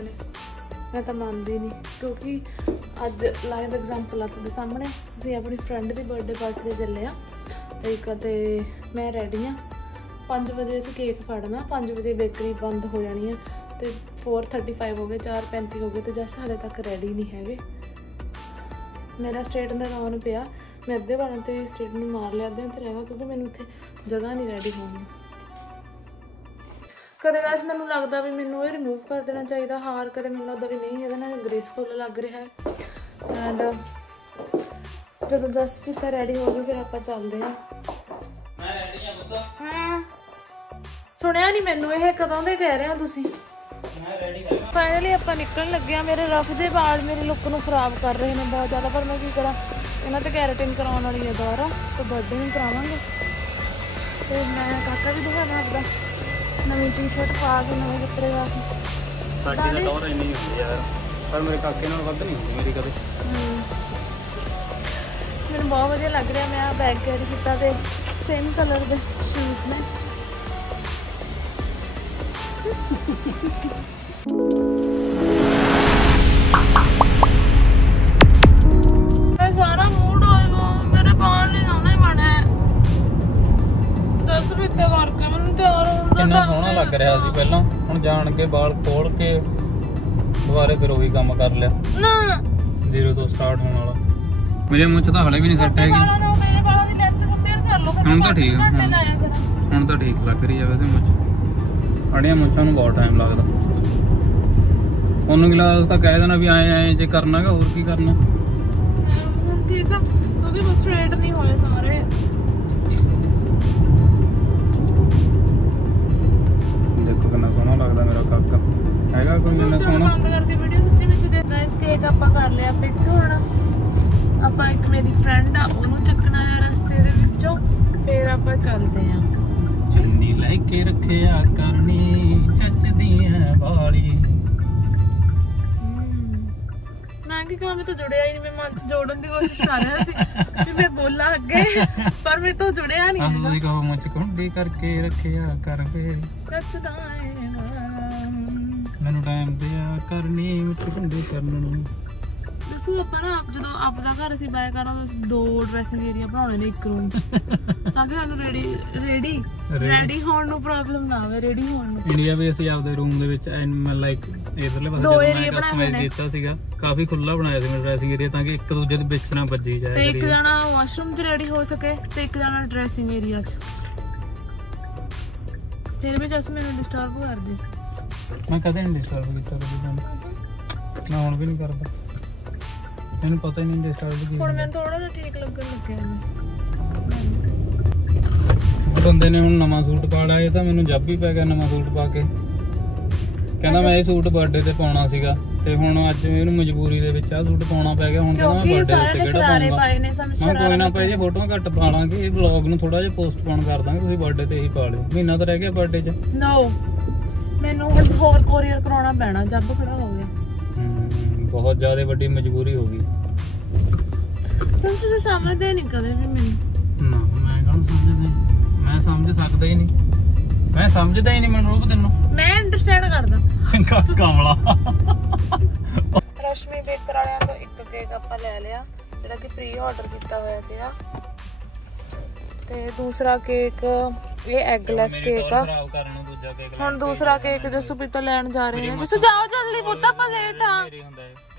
ਹੁੰਦੀਆਂ ਨੇ। मैं तो मानती नहीं क्योंकि अज लाइव एग्जाम्पल आपके सामने ਅਸੀਂ अपनी फ्रेंड की बर्थडे पार्टी से चले एक तो मैं रेडी हाँ 5 बजे अस केक फड़ना 5 बजे बेकरी बंद हो जानी है तो 4:35 हो गए 4:35 हो गए तो जैसे हाले तक रेडी नहीं है। मेरा स्ट्रेटनर ऑन पिया मैं अद्धे वालों तो स्ट्रेटनर मार लिया अद्धे तो रहेगा क्योंकि मैंने उत्थे जगह नहीं रेडी होनी। कदे गाइस मैनू लगता भी मैनू ये रिमूव कर देना चाहिए हार कदे मैनू लगता भी नहीं ये ग्रेसफुल लग रहा है। एंड जो जसप्रीत रेडी हो गई फिर आप चलते हैं। सुनिया नहीं मैनू ये कदों के कह रहे हो तुसीं? फाइनली आप निकल लगे हैं। मेरे रफ जे बाल मेरी लुक को खराब कर रहे हैं बहुत ज़्यादा पर मैं की करा इन्हों तो कैरेटिन कराने वाली है दोबारा तो बर्थडे भी करावांगे। तो मैं काका भी दिखाना अपना नवी टी शर्ट पा के नवे कपड़े पा के काके दा टौर इन्नी हुंदी यार पर मेरे काके नाल वध नहीं हुंदी मेरी कदे। मैनूं बहुत वधिया लग रहा। मैं बैग कैरी किया तो सेम कलर के शूज़ ने मैं सारा मूड होएगा मेरे बाल नहीं होने मने दस भी करके मैंने तैयार होना कितना सोहना लग रहा सी पहला हुण जान के बाल खोल के दोबारा फिर वही काम कर लिया ना 0 तो स्टार्ट होने वाला। मेरे मुंह च तो हले भी नहीं सेट हैगी। मेरे बालों की लेंथ कंपेयर कर लो हुण तो ठीक है हुण तो ठीक लग रही है वैसे मुझ अड़िया मुच्छां नूं बहुत टाइम लगदा ਉਹਨੂੰ ਕੀ ਲੱਗਦਾ ਤਾਂ ਕਹਿ ਦੇਣਾ ਵੀ ਆਏ ਜੇ ਕਰਨਾਗਾ ਹੋਰ ਕੀ ਕਰਨਾ ਠੀਕ ਆ ਕਿਉਂਕਿ ਬਸ ਸਟ੍ਰੇਟ ਨਹੀਂ ਹੋਏ ਸਾਰੇ। ਦੇਖੋ ਕਿੰਨਾ ਸੋਹਣਾ ਲੱਗਦਾ ਮੇਰਾ ਕਾਕਾ ਹੈਗਾ ਕੋਈ ਇੰਨਾ ਸੋਹਣਾ। ਬੰਦ ਕਰਕੇ ਵੀਡੀਓ ਸੱਚੀ ਵਿੱਚ ਦੇਖਣਾ ਇਸ ਕੇਕ ਆਪਾਂ ਕਰ ਲਿਆ ਪਿਕ। ਹੁਣ ਆਪਾਂ ਇੱਕ ਮੇਰੀ ਫਰੈਂਡ ਆ ਉਹਨੂੰ ਚੱਕਣਾ ਹੈ ਰਸਤੇ ਦੇ ਵਿੱਚੋਂ ਫਿਰ ਆਪਾਂ ਚੱਲਦੇ ਆਂ। ਚੁੰਨੀ ਲੈ ਕੇ ਰੱਖਿਆ ਕਰਨੀ ਚੱਚਦੀਆਂ ਵਾਲੀ मैं तो जुड़िया ही नहीं। मैं मन से जोड़न की कोशिश कर रहा थी कि मैं बोला अगे पर मैं तो जुड़िया नहीं। ਤੁਸੀਂ ਕਹੋ ਮੁੱਛ ਕੁੰਡੀ ਕਰਕੇ ਰੱਖਿਆ ਕਰ ਵੇ ਸੱਚਦਾ ਏ ਮੈਨੂੰ ਟਾਈਮ ਦਿਆ ਕਰਨੀ ਮੁੱਛ ਕੁੰਡੀ ਕਰਨ ਨੂੰ। ਦੱਸੋ ਆਪਾਂ ਨਾ ਜਦੋਂ ਆਪਦਾ ਘਰ ਅਸੀਂ ਬਾਏ ਕਰਾਂ ਤਾਂ 2 ਡਰੈਸਿੰਗ ਏਰੀਆ ਬਣਾਉਣੇ ਨੇ ਇੱਕ ਰੂਮ ਤਾਂ ਕਿ ਸਾਨੂੰ ਰੈਡੀ ਹੋਣ ਨੂੰ ਪ੍ਰੋਬਲਮ ਨਾ ਆਵੇ। ਰੈਡੀ ਹੋਣ ਨੂੰ ਇੰਡੀਆ ਵੀ ਅਸੀਂ ਆਪਦੇ ਰੂਮ ਦੇ ਵਿੱਚ ਲਾਈਕ ਇਧਰਲੇ ਪਾਸੇ ਮੈਂ ਕਸਟਮਾਈਜ਼ ਕੀਤਾ ਸੀਗਾ ਕਾਫੀ ਖੁੱਲਾ ਬਣਾਇਆ ਸੀ ਮੈਂ ਡਰੈਸਿੰਗ ਏਰੀਆ ਤਾਂ ਕਿ ਇੱਕ ਦੂਜੇ ਦੇ ਵਿੱਚ ਨਾ ਵੱਜੀ ਜਾਏ ਤੇ ਇੱਕ ਜਣਾ ਵਾਸ਼ਰੂਮ 'ਚ ਰੈਡੀ ਹੋ ਸਕੇ ਤੇ ਇੱਕ ਜਣਾ ਡਰੈਸਿੰਗ ਏਰੀਆ 'ਚ। ਫਿਰ ਵੀ ਜਸ ਮੈਨੂੰ ਡਿਸਟਰਬ ਕਰਦੇ ਸੀ। ਮੈਂ ਕਦੇ ਨਹੀਂ ਡਿਸਟਰਬ ਕੀਤਾ ਮੈਂ ਹੁਣ ਵੀ ਨਹੀਂ ਕਰਦਾ ਮੈਨੂੰ ਪਤਾ ਹੀ ਨਹੀਂ ਡਿਸਟਰਬ ਕੀ ਹੁਣ ਮੈਨੂੰ ਥੋੜਾ ਜਿਹਾ ਠੀਕ ਲੱਗਣ ਲੱਗਿਆ। ਬੰਦੇ ਨੇ ਹੁਣ ਨਵਾਂ ਸੂਟ ਪਾ ਲਿਆ ਇਹ ਤਾਂ ਮੈਨੂੰ ਜੱਬ ਹੀ ਪੈ ਗਿਆ ਨਵਾਂ ਸੂਟ ਪਾ ਕੇ ਕਹਿੰਦਾ ਮੈਂ ਇਹ ਸੂਟ ਬਰਥਡੇ ਤੇ ਪਾਉਣਾ ਸੀਗਾ ਤੇ ਹੁਣ ਅੱਜ ਇਹਨੂੰ ਮਜਬੂਰੀ ਦੇ ਵਿੱਚ ਆਹ ਸੂਟ ਪਾਉਣਾ ਪੈ ਗਿਆ। ਹੁਣ ਕਹਿੰਦਾ ਮੈਂ ਬਰਥਡੇ ਤੇ ਕਿਹੜਾ ਪਾਉਂਗਾ ਮੈਂ ਕੋਈ ਨਾ ਭਾਈ ਜੀ ਫੋਟੋਆਂ ਘੱਟ ਪਾ ਲਾਂਗੇ ਇਹ ਵਲੌਗ ਨੂੰ ਥੋੜਾ ਜਿਹਾ ਪੋਸਟਪੋਨ ਕਰ ਦਾਂਗੇ ਤੁਸੀਂ ਬਰਥਡੇ ਤੇ ਹੀ ਪਾ ਲਿਓ ਮਹੀਨਾ ਤਾਂ ਰਹਿ ਗਿਆ ਬਰਥਡੇ 'ਚ। ਨੋ ਮੈਨੂੰ ਹੋਰ ਕੋਰੀਅਰ ਕਰਾਉਣਾ ਪੈਣਾ ਜੱਬ ਖੜਾ ਹੋ ਗਿਆ। ਬਹੁਤ ਜ਼ਿਆਦਾ ਵੱਡੀ ਮਜਬੂਰੀ ਹੋ ਗਈ। ਤੁਸੀਂ ਸਮਝਦੇ ਨਹੀਂ ਕਦੇ ਵੀ ਮੈਨੂੰ ਨਾ ਮੈਂ ਕਾਹਨੂੰ ਸਮਝਦਾ ਮੈਂ ਸਮਝ ਸਕਦਾ ਹੀ ਨਹੀਂ ਮੈਂ ਸਮਝਦਾ ਹੀ ਨਹੀਂ ਮੈਨੂੰ ਰੂਪ ਤੈਨੂੰ ਮੈਂ ਅੰਡਰਸਟੈਂਡ ਕਰਦਾ ਚੰਗਾ ਕਮਲਾ। ਰਸ਼ਮੀ ਬੇਕਰ ਵਾਲਿਆਂ ਤੋਂ ਇੱਕ ਕੇਕ ਆਪਾਂ ਲੈ ਲਿਆ ਜਿਹੜਾ ਕਿ ਪ੍ਰੀ ਆਰਡਰ ਕੀਤਾ ਹੋਇਆ ਸੀਗਾ ਤੇ ਦੂਸਰਾ ਕੇਕ ਇਹ ਐਗਲੈਸ ਕੇਕ ਆ। ਹੁਣ ਦੂਸਰਾ ਕੇਕ ਜਸੂ ਪੀਤਾ ਲੈਣ ਜਾ ਰਹੇ ਨੇ। ਜਸੂ ਜਾਓ ਜਲਦੀ ਪੁੱਤ ਆਪਾਂ ਲੇਟ ਆ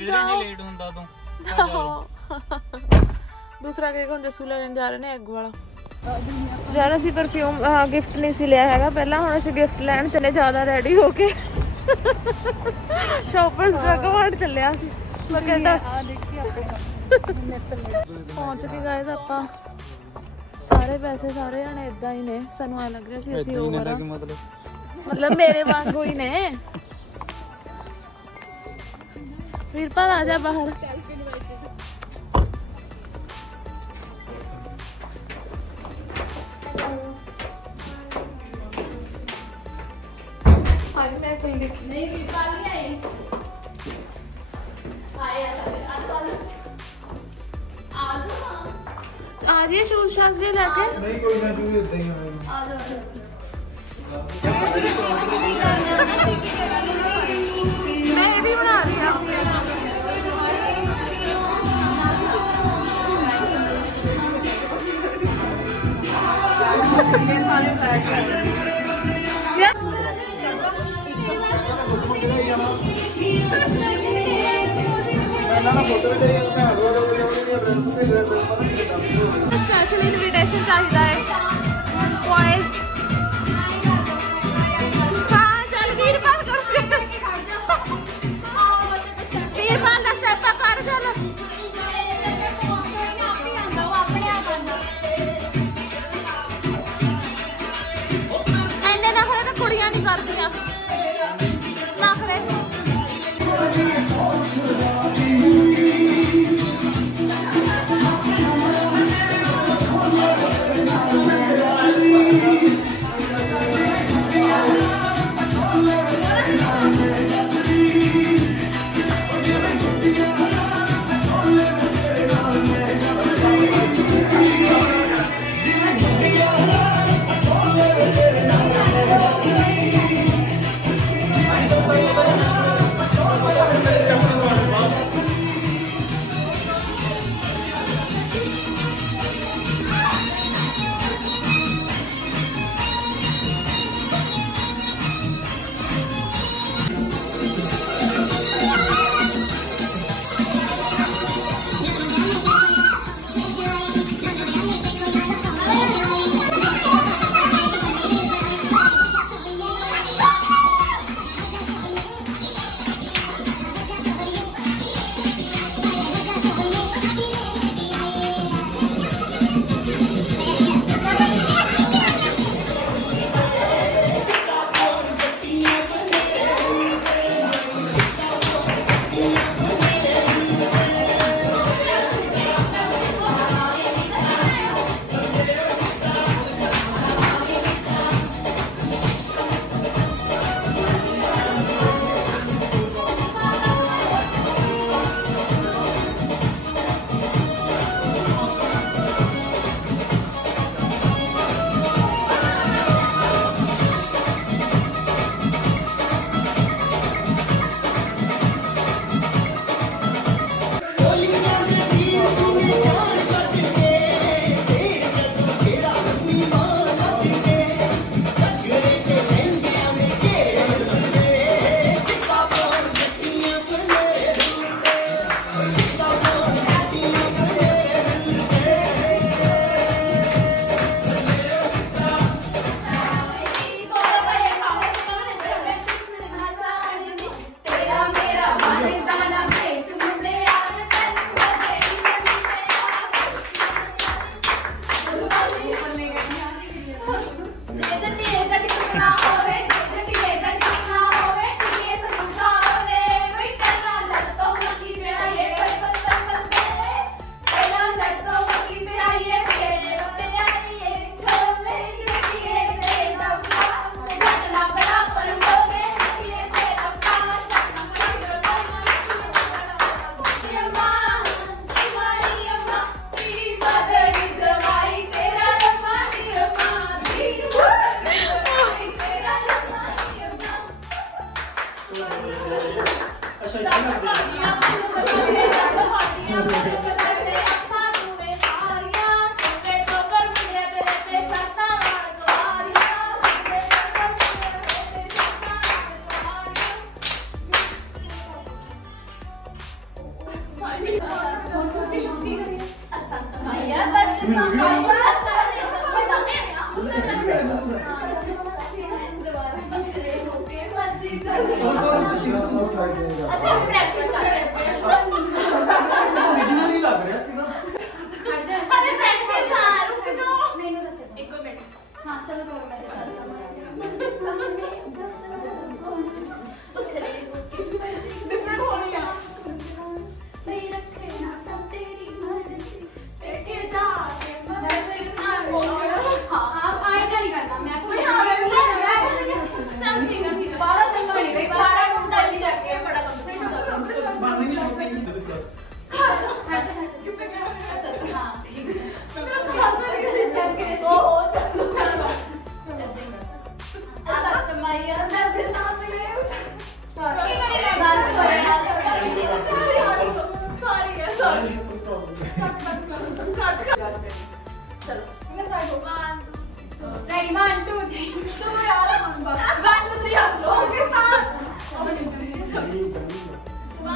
ਜਾਓ ਲੇਟ ਹੁੰਦਾ ਤੂੰ ਦੂਸਰਾ ਕੇਕ ਹੁਣ ਜਸੂ ਲੈਣ ਜਾ ਰਹੇ ਨੇ ਐਗ ਵਾਲਾ। ਯਾਰ ਅਸੀਂ ਪਰਫਿਊਮ ਗਿਫਟ ਨਹੀਂ ਸੀ ਲਿਆ ਹੈਗਾ ਪਹਿਲਾਂ ਹੁਣ ਅਸੀਂ ਗਿਫਟ ਲੈਣ ਚੱਲੇ ਜ਼ਿਆਦਾ ਰੈਡੀ ਹੋ ਕੇ ਸ਼ੌਪਰਸ ਡਰੱਗ ਵਾਰਡ ਚੱਲਿਆ ਸੀ ਮੈਂ ਕਹਿੰਦਾ ਪਹੁੰਚ ਕੇ ਗਾਇਸ ਆਪਾਂ ਸਾਰੇ ਪੈਸੇ ਸਾਰੇ ਜਾਣੇ ਇਦਾਂ ਹੀ ਨੇ ਸਾਨੂੰ ਐ ਲੱਗ ਰਿਹਾ ਸੀ ਅਸੀਂ ਓਵਰ ਮਤਲਬ ਮੇਰੇ ਵਾਂਗੂ ਹੀ ਨੇ। ਵੀਰਪਾਲ ਆ ਜਾ ਬਾਹਰ। नहीं आ रही शूज शाज ले लेके नहीं कोई ना शूज इतना ही आ जाओ। मैं स्पेशल इनविटेशन चाहिए है बॉयज। हाँ चल वीरपाल वीरपाल का स्टेप कर चल। इन्ने नखरे तो कुड़ियां नहीं करदियां नखरे।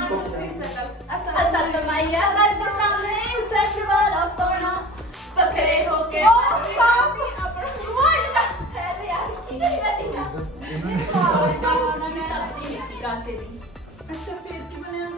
ਅਸਲ ਮਾਇਆ ਵਰਗ ਸਾਹਮਣੇ ਸੱਚ ਵਾਲਾ ਪਾਉਣਾ ਵੱਖਰੇ ਹੋ ਕੇ ਆਪਣਾ ਵਰਡ ਦਾ ਹੈ ਯਾਰ ਕੀ ਕਰੀਦਾ ਅੱਛਾ ਫਿਰ ਕੀ ਬਣਿਆ?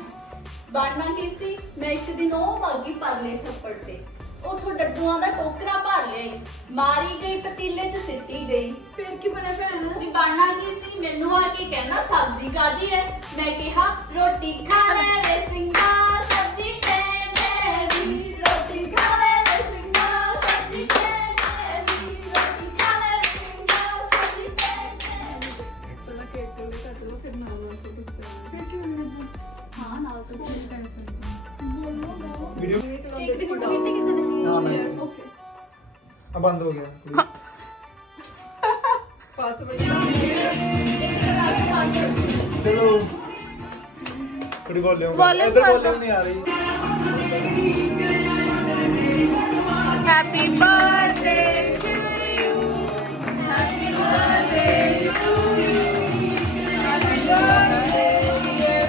ਬਣਨਾ ਕੀ ਸੀ ਮੈਂ ਇੱਕ ਦਿਨ ਉਹ ਮਾਗੀ ਪਰਲੇ ਛੱਪੜ ਤੇ ਉਥੋਂ ਡੱਡੂਆਂ ਦਾ ਟੋਕਰਾ ਭਰ ਲਿਆਈ ਮਾਰੀ ਗਈ ਪਤੀਲੇ 'ਚ ਸਿੱਟੀ ਗਈ ਫਿਰ ਕੀ ਬਣਿਆ ਭੈਣ? ਜੀ ਬਣਨਾ ਕੀ ਸੀ ਮੈਨੂੰ ਆ ਕੇ ਕਹਿੰਦਾ ਸਬਜ਼ੀ ਕਾਦੀ ਹੈ ਮੈਂ ਕਿਹਾ ਰੋਟੀ ਖਾ ਲੈ ਵੇ ਸਿੰਘਾ ਸਬਜ਼ੀ ਟੈਂਡੀ ਰੋਟੀ ਖਾ ਲੈ ਵੇ ਸਿੰਘਾ ਸਬਜ਼ੀ ਟੈਂਡੀ ਰੋਟੀ ਖਾ ਲੈ ਵੇ ਸਿੰਘਾ ਸਬਜ਼ੀ ਟੈਂਡੀ ਪਹਿਲਾਂ ਕੇਕ ਕੱਟ ਲਓ ਫਿਰ ਨਾਲ ਫੋਟੋ ਖਿਚਾਓ। ਫਿਰ ਕੀ ਬਣਿਆ? ਹਾਂ ਨਾਲ ਸਬਜ਼ੀ वीडियो ਕੇਕ ਦੀ ਫੋਟੋ ਕੀਤੀ ਕਿਸੇ ਨੇ ना मैं ਓਕੇ अब बंद हो गया ਪਾਸ ਬਣ चलो थोड़ी बोल रहे हो Volume उधर कर बोल नहीं आ रही happy birthday to you happy birthday to you happy birthday dear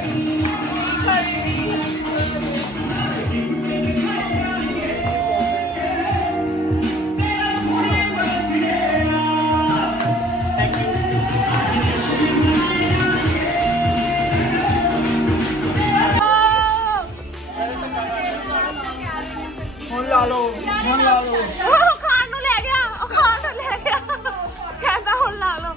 phone ला लो ਉਹ ਖਾਣ ਨੂੰ ਲੈ ਗਿਆ ਕਹਿੰਦਾ ਹੁਣ ਲਾ ਲਓ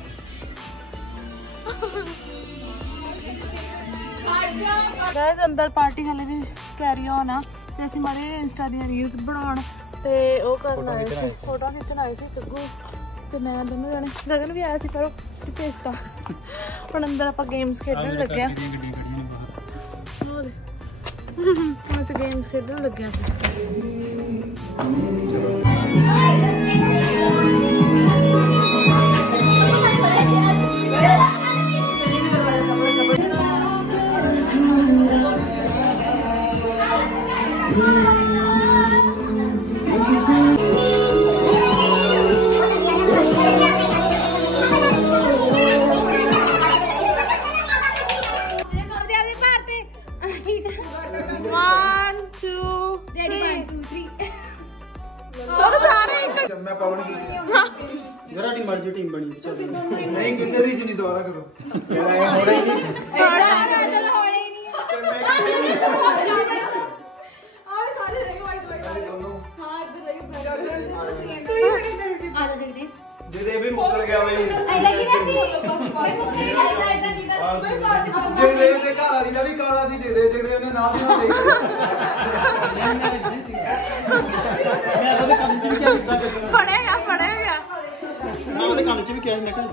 ਗਾਇਸ ਅੰਦਰ ਪਾਰਟੀ ਹਲੇ ਵੀ ਕੈਰੀ ਔਨ ਆ ਤੇ ਅਸੀਂ ਮਾਰੇ ਇੰਸਟਾ ਦੀਆਂ ਰੀਲਸ ਬਣਾਉਣ ਤੇ ਉਹ ਕਰਨ ਆਏ ਸੀ ਫੋਟੋ ਖਿੱਚਣ ਆਏ ਸੀ ਗੱਗੂ ਤੇ ਮੈਂ ਦੋਨੋਂ ਜਣੇ ਗਗਨ ਵੀ ਆਇਆ ਸੀ ਪਰ ਕਿਤੇ ਇਸਕਾ ਹੁਣ ਅੰਦਰ ਆਪਾਂ ਗੇਮਸ ਖੇਡਣ ਲੱਗੇ ਆ ਹੁਣ ਅਸੀਂ ਗੇਮਸ ਖੇਡਣ ਲੱਗੇ ਆ मैं पवन की जरा टीम मर्जी टीम बनी नहीं किसी दी नहीं दोबारा करो जेदे भी मुकर गया भाई जेदे दे घर वाली दा भी काला सी जेदे जेदे ने नाम ना ले पड़ेगा ना ਉਹਦੇ ਕੰਮ 'ਚ ਵੀ ਕਿਹਾ ਨਿਕਲ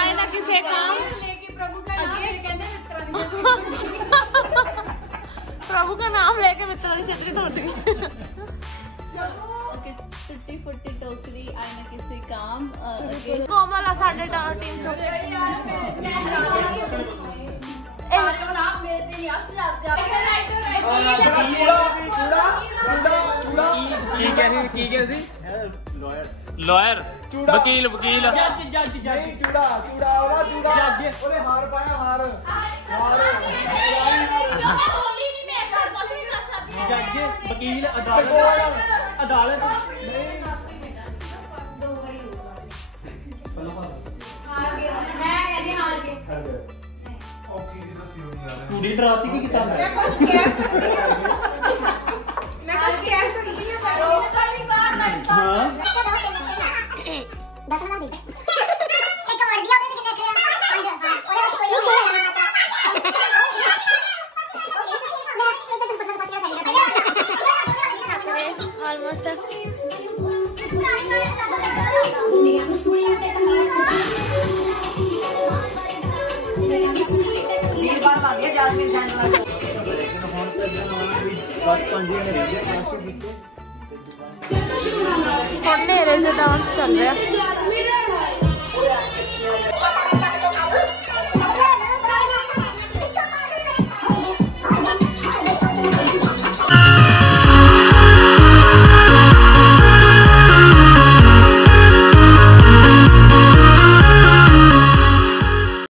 आए ना किसी काम प्रभु का नाम लेके मित्रों की छतरी तोड़ गई ओके टूटी फुटी टोकरी आए ना किसी काम कोमल आ साडे टीम चो लॉयर वकील वकील जज नहीं चूड़ा चूड़ा ਉਹਦਾ ਚੂੜਾ ਜੱਜ ਉਹਨੇ ਹਾਰ ਪਾਇਆ ਹਾਰ जज वकील अदालत ਔਖੀ ਜੀ ਦੱਸੀ ਹੋਣੀ ਯਾਰ पूरी डराती की किताब है हाँ नेरे से डांस चल रहा है